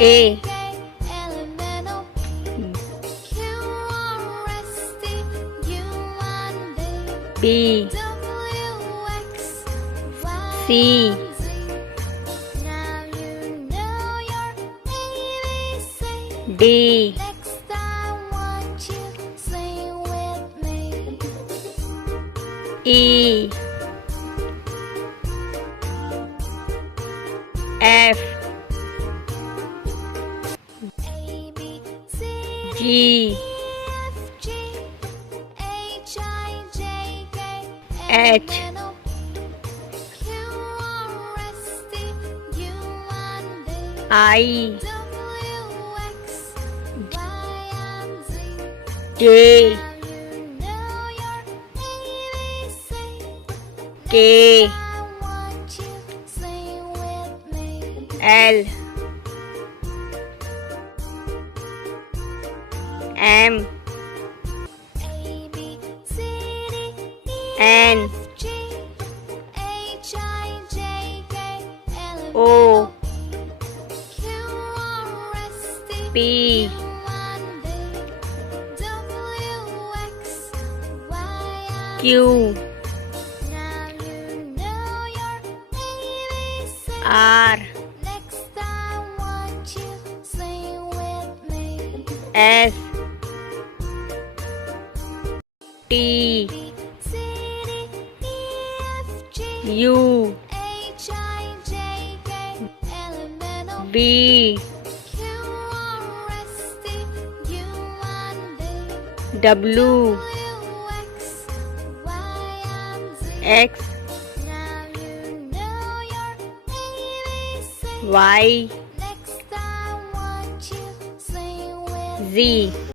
A B C D E F G H I J K L M N O P Q R S T U V W X Y Z